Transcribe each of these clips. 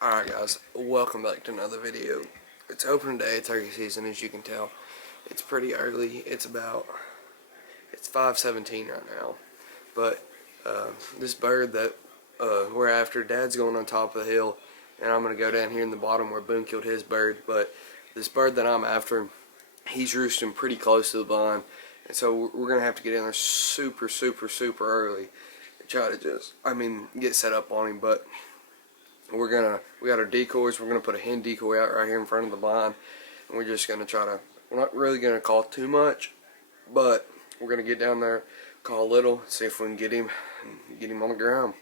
Alright guys, welcome back to another video. It's opening day of turkey season, as you can tell. It's pretty early. It's 5:17 right now. But this bird that we're after, Dad's going on top of the hill, and I'm going to go down here in the bottom where Boone killed his bird. But this bird that I'm after, he's roosting pretty close to the blind, and so we're going to have to get in there super early and try to get set up on him. But we got our decoys. We're gonna put a hen decoy out right here in front of the blind, and we're just gonna we're not really gonna call too much, but we're gonna get down there, call a little, see if we can get him on the ground.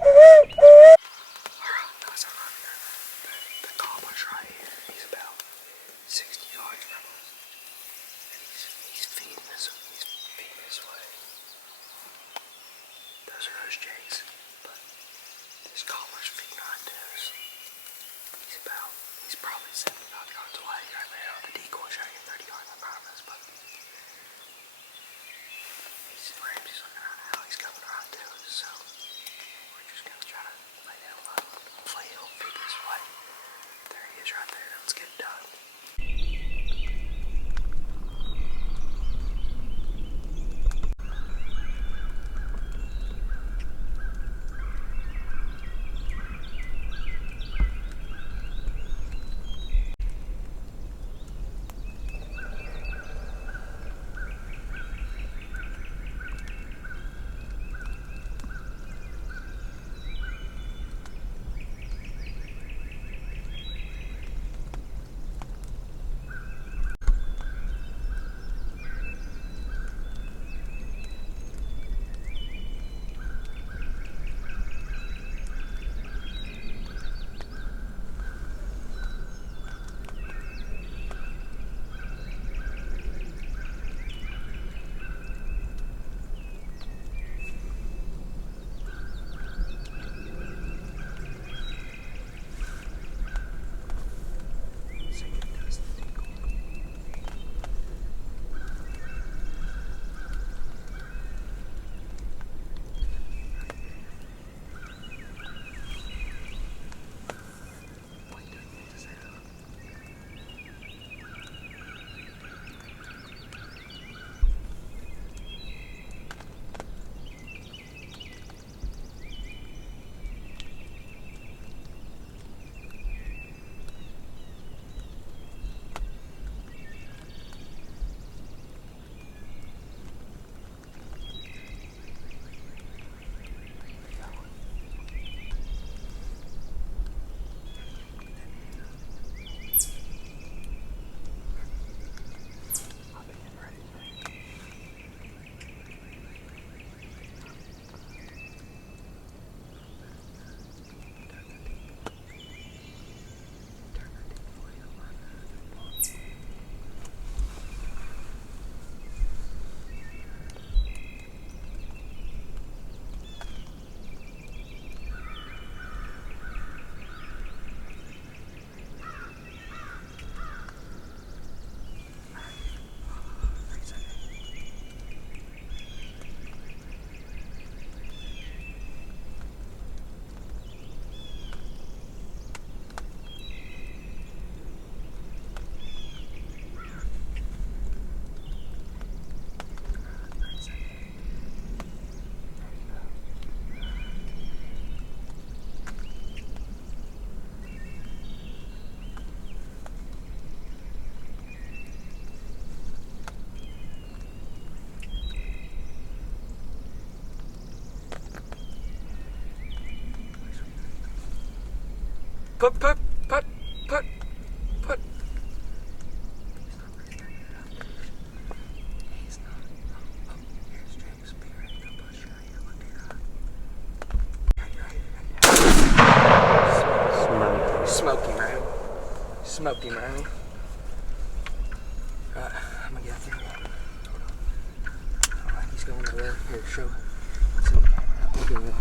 The gobbler's right here. He's about 60 yards from us. He's feeding this way. Those are those jays, but this gobbler's feeding right to us. He's probably 75 yards away right now. The decoy's right here 30 yards behind us, but Ramsey's looking around how he's coming right to us, so we're just gonna try to lay down low. Hopefully he'll feed this way. There he is right there. Let's get it done. Put. He's not. Oh, here's James. Be ready to push right here. Look here. Smoke him, man. Smoke him, man. Right, I'm gonna get there. Alright, he's going over there. Here, show. See, look over there.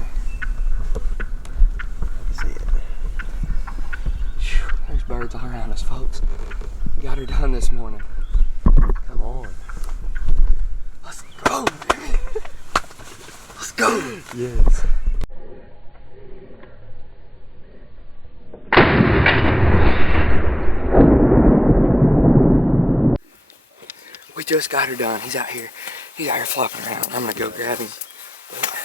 There's birds all around us, folks. Got her done this morning. Come on. Let's go, baby. Let's go. Yes. just got her done. He's out here flopping around. I'm gonna go grab him. But,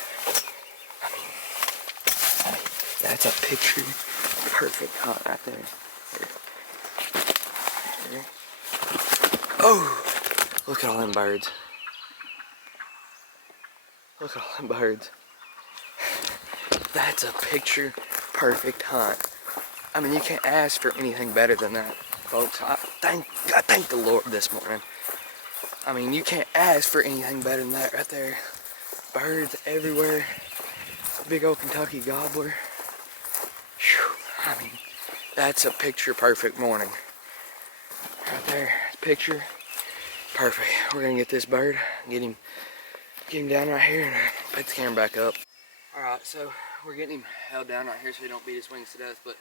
I mean, that's a picture perfect hunt right there. Here. Oh, look at all them birds. Look at all them birds. That's a picture perfect hunt. I mean, you can't ask for anything better than that, folks. I thank the Lord this morning. I mean, you can't ask for anything better than that right there. Birds everywhere. Big old Kentucky gobbler. Whew. I mean, that's a picture perfect morning. Right there, picture perfect. We're gonna get this bird, get him down right here, and pick the camera back up. All right, so we're getting him held down right here so he don't beat his wings to death. But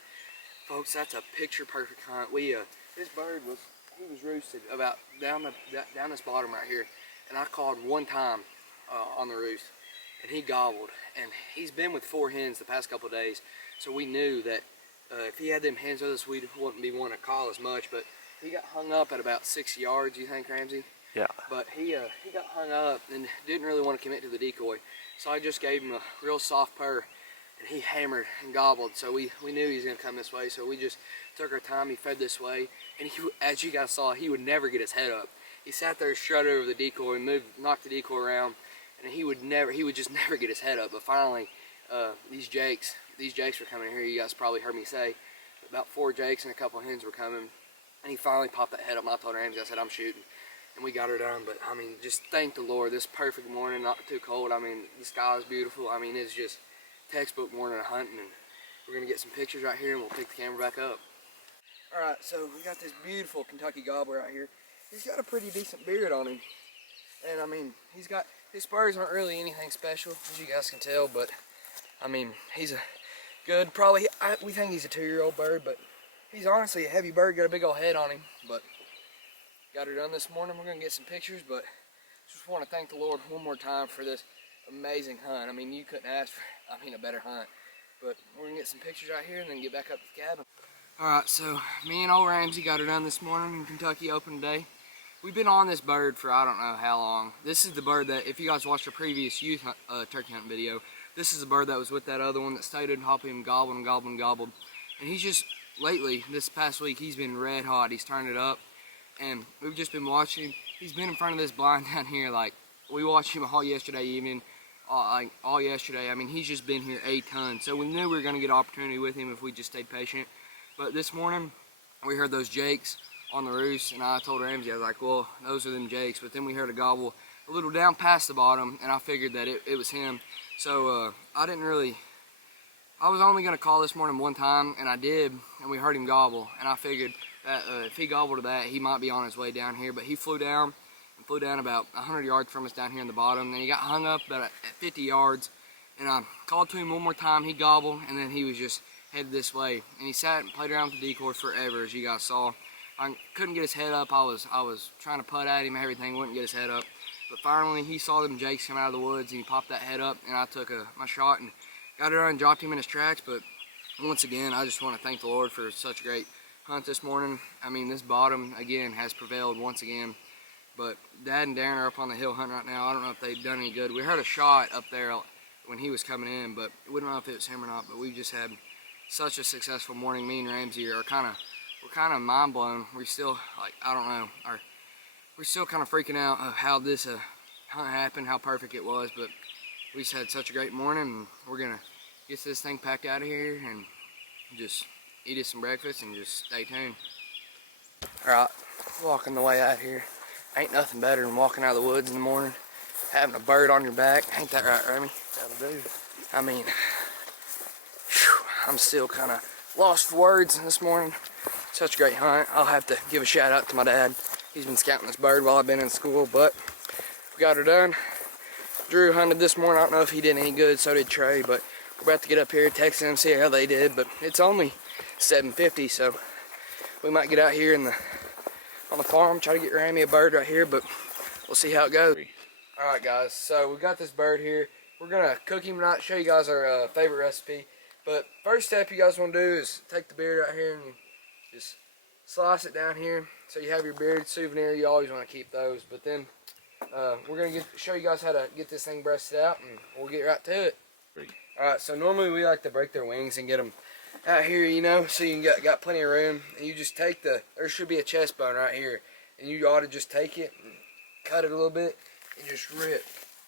folks, that's a picture perfect hunt. This bird was roosted about down this bottom right here, and I called one time on the roost, and he gobbled. And he's been with 4 hens the past couple of days, so we knew that if he had them hens with us, we wouldn't be wanting to call as much. But he got hung up at about 6 yards, you think, Ramsey? Yeah. But he got hung up and didn't really want to commit to the decoy. So I just gave him a real soft purr, and he hammered and gobbled. So we knew he was going to come this way. So we just took our time. He fed this way. And he, as you guys saw, he would never get his head up. He sat there, strutted over the decoy, knocked the decoy around, and he would just never get his head up. But finally, these jakes were coming here. You guys probably heard me say about 4 jakes and a couple of hens were coming. And he finally popped that head up, and I told Ramsey, I said, I'm shooting. And we got her done. But I mean, just thank the Lord. This perfect morning, not too cold. I mean, the sky is beautiful. I mean, it's just textbook morning of hunting. And we're gonna get some pictures right here, and we'll pick the camera back up. All right, so we got this beautiful Kentucky gobbler right here. He's got a pretty decent beard on him, and I mean, his spurs aren't really anything special, as you guys can tell. But I mean, he's a good, we think he's a 2-year-old bird, but he's honestly a heavy bird. Got a big old head on him, but got her done this morning. We're gonna get some pictures, but just want to thank the Lord one more time for this amazing hunt. I mean, you couldn't ask for, a better hunt. But we're gonna get some pictures right here and then get back up to the cabin. All right, so me and old Ramsey got her done this morning in Kentucky Open today. We've been on this bird for I don't know how long. This is the bird that, if you guys watched a previous youth turkey hunting video, this is the bird that was with that other one that stayed and hopped him, gobbled and gobbled and gobbled. And he's just, lately, this past week, he's been red hot. He's turned it up. And we've just been watching. He's been in front of this blind down here. Like, we watched him all yesterday evening, all yesterday. I mean, he's just been here a ton. So we knew we were going to get opportunity with him if we just stayed patient. But this morning, we heard those jakes on the roost, and I told Ramsey, I was like, well, those are them jakes. But then we heard a gobble a little down past the bottom, and I figured that it was him. So I was only going to call this morning one time, and I did, and we heard him gobble. And I figured that if he gobbled to that, he might be on his way down here. But he flew down about 100 yards from us down here in the bottom. Then he got hung up about at 50 yards, and I called to him one more time. He gobbled, and then he was just headed this way. And he sat and played around with the decoy forever, as you guys saw. I couldn't get his head up. I was trying to putt at him and everything, wouldn't get his head up. But finally, he saw them jakes come out of the woods, and he popped that head up, and I took my shot and got it on and dropped him in his tracks. But once again, I just want to thank the Lord for such a great hunt this morning. I mean, this bottom, again, has prevailed once again. But Dad and Darren are up on the hill hunting right now. I don't know if they've done any good. We heard a shot up there when he was coming in, but we don't know if it was him or not. But we've just had such a successful morning. Me and Ramsey are we're kind of mind blown. We're still, like, I don't know, we're still kind of freaking out of how this hunt happened, how perfect it was. But we just had such a great morning, and we're gonna get this thing packed out of here and just eat us some breakfast and just stay tuned. All right, walking the way out here. Ain't nothing better than walking out of the woods in the morning, having a bird on your back. Ain't that right, Remy? That'll do. I mean, whew, I'm still kind of lost for words this morning. Such a great hunt. I'll have to give a shout out to my dad. He's been scouting this bird while I've been in school, but we got her done. Drew hunted this morning. I don't know if he did any good, so did Trey, but we're about to get up here, text them, see how they did. But it's only 7:50, so we might get out here on the farm, try to get Ramy a bird right here, but we'll see how it goes. Alright guys, so we got this bird here. We're gonna cook him tonight, show you guys our favorite recipe. But first step you guys want to do is take the beard right here and just slice it down here so you have your beard souvenir. You always want to keep those. But then we're gonna show you guys how to get this thing breasted out, and we'll get right to it. Alright, so normally we like to break their wings and get them out here, you know, so you got plenty of room. And you just take there should be a chest bone right here, and you ought to just take it and cut it a little bit and just rip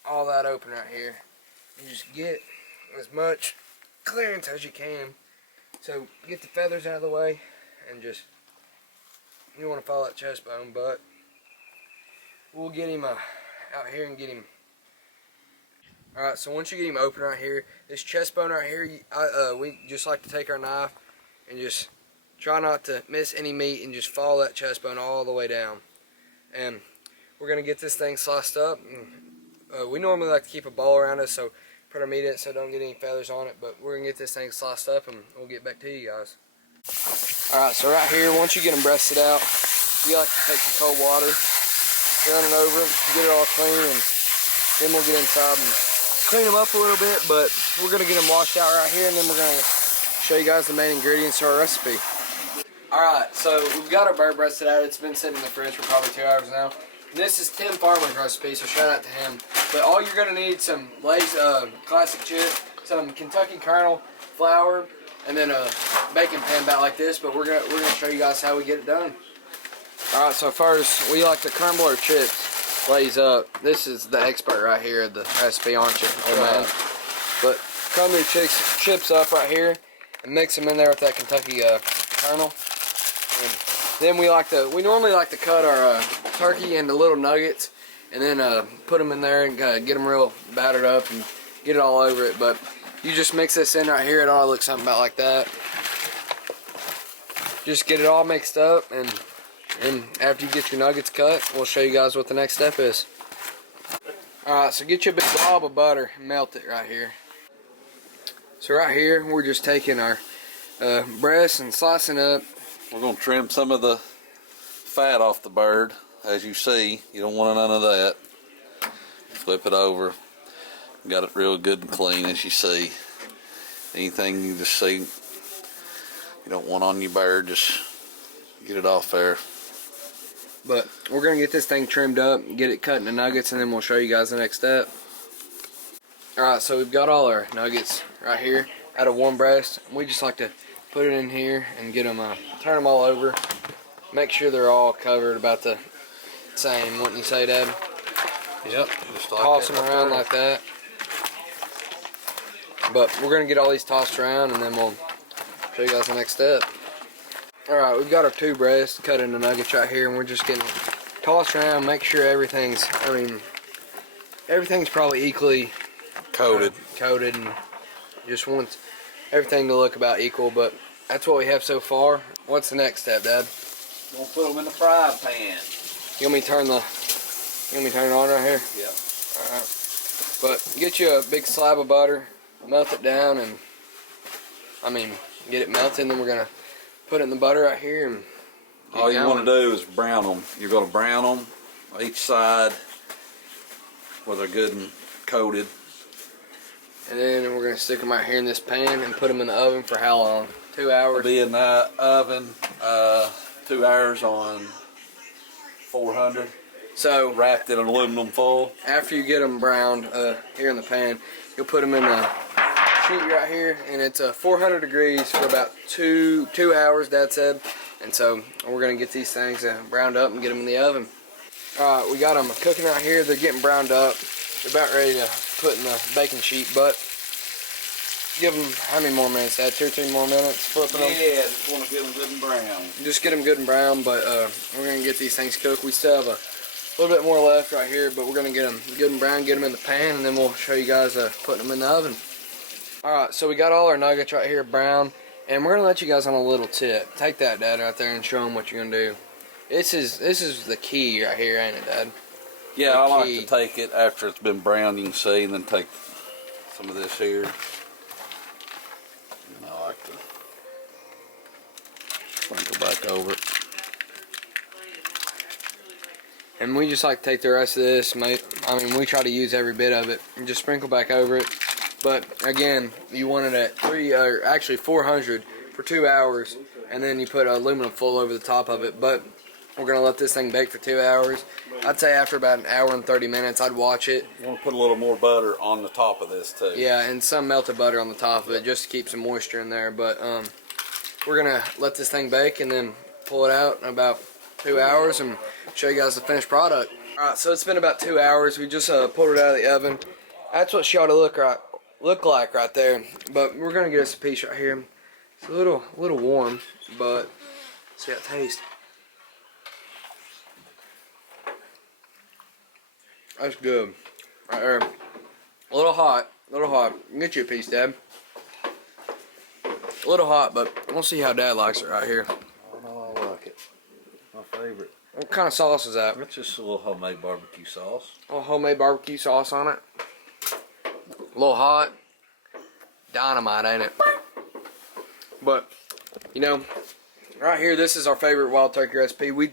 all that open right here. And just get as much clearance as you can. So get the feathers out of the way, and just, you want to follow that chest bone, but we'll get him out here and get him. Alright, so once you get him open right here, this chest bone right here, we just like to take our knife and just try not to miss any meat and just follow that chest bone all the way down. And we're going to get this thing sliced up. And, we normally like to keep a ball around us, so put our meat in it so don't get any feathers on it, but we're going to get this thing sliced up and we'll get back to you guys. Alright, so right here, once you get them breasted out, you like to take some cold water, run it over them, get it all clean, and then we'll get inside and clean them up a little bit, but we're going to get them washed out right here, and then we're going to show you guys the main ingredients to our recipe. Alright, so we've got our bird breasted out. It's been sitting in the fridge for probably 2 hours now. This is Tim Farmer's recipe, so shout out to him. But all you're going to need some Lay's classic chip, some Kentucky Colonel flour, and then a baking pan about like this, but we're gonna show you guys how we get it done. Alright, so first we like to crumble our chips. Lay's up. This is the expert right here of the recipe, aren't you, old man? But crumble your chips up right here and mix them in there with that Kentucky Colonel. And then we normally like to cut our turkey into little nuggets and then put them in there and get them real battered up and get it all over it. But you just mix this in right here. It ought to look something about like that. Just get it all mixed up, and after you get your nuggets cut, we'll show you guys what the next step is. Alright, so get you a big blob of butter and melt it right here. So right here, we're just taking our breast and slicing up. We're going to trim some of the fat off the bird. As you see, you don't want none of that. Flip it over. Got it real good and clean, as you see. Anything you just see you don't want on your bird, just get it off there. But we're going to get this thing trimmed up, get it cut into nuggets, and then we'll show you guys the next step. Alright, so we've got all our nuggets right here out of one breast. We just like to put it in here and get them, turn them all over. Make sure they're all covered about the same, wouldn't you say, Dad? Yep. Just like toss them around like that. But we're going to get all these tossed around, and then we'll show you guys the next step. Alright, we've got our two breasts cut into nuggets right here, and we're just getting tossed around, make sure everything's probably equally coated, and just wants everything to look about equal. But that's what we have so far. What's the next step, Dad? We'll put them in the fry pan. You want me to turn it on right here? Yep. Alright. But get you a big slab of butter, melt it down, and get it melted, and then we're gonna put it in the butter right here. And all you want to do is brown them. You're going to brown them on each side where they're good and coated. And then we're going to stick them right here in this pan and put them in the oven for how long? 2 hours? It'll be in the oven 2 hours on 400. So wrapped in aluminum foil. After you get them browned here in the pan, you'll put them in the sheet right here, and it's 400 degrees for about two hours, Dad said. And so we're going to get these things browned up and get them in the oven. Alright, we got them cooking right here. They're getting browned up. They're about ready to put in the baking sheet, but give them how many more minutes, Dad? 2 or 3 more minutes flipping them? Yeah, just want to get them good and brown. Just get them good and brown, but we're going to get these things cooked. We still have a little bit more left right here, but we're going to get them good and brown, get them in the pan, and then we'll show you guys putting them in the oven. Alright, so we got all our nuggets right here brown, and we're going to let you guys on a little tip. Take that, Dad, right there, and show them what you're going to do. This is the key right here, ain't it, Dad? Yeah, I like to take it after it's been browned, you can see, and then take some of this here. And I like to sprinkle back over it. And we just like to take the rest of this, we try to use every bit of it, and just sprinkle back over it. But again, you want it at 400 for 2 hours, and then you put aluminum foil over the top of it. But we're gonna let this thing bake for 2 hours. I'd say after about an hour and 30 minutes, I'd watch it. You want to put a little more butter on the top of this too. Yeah, and some melted butter on the top of it just to keep some moisture in there. But we're gonna let this thing bake and then pull it out in about 2 hours and show you guys the finished product. Alright, so it's been about 2 hours. We just pulled it out of the oven. That's what she ought to look like right there. But we're gonna get us a piece right here. It's a little warm, but see how it tastes. That's good. Right there. A little hot. Get you a piece, Dad. A little hot, but we'll see how Dad likes it right here. I know I like it. My favorite. What kind of sauce is that? It's just a little homemade barbecue sauce. A little homemade barbecue sauce on it. A little hot. Dynamite, ain't it? But, you know, right here, this is our favorite wild turkey recipe. We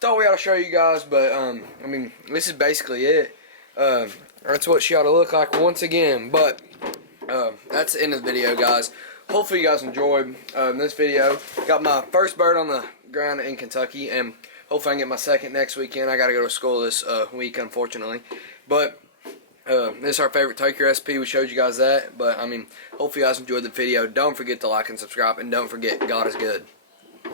thought we ought to show you guys, but, I mean, this is basically it. That's what she ought to look like once again. But, that's the end of the video, guys. Hopefully you guys enjoyed this video. Got my first bird on the ground in Kentucky, and hopefully I can get my second next weekend. I got to go to school this week, unfortunately. But this is our favorite turkey recipe. We showed you guys that. But, I mean, hopefully you guys enjoyed the video. Don't forget to like and subscribe, and don't forget, God is good.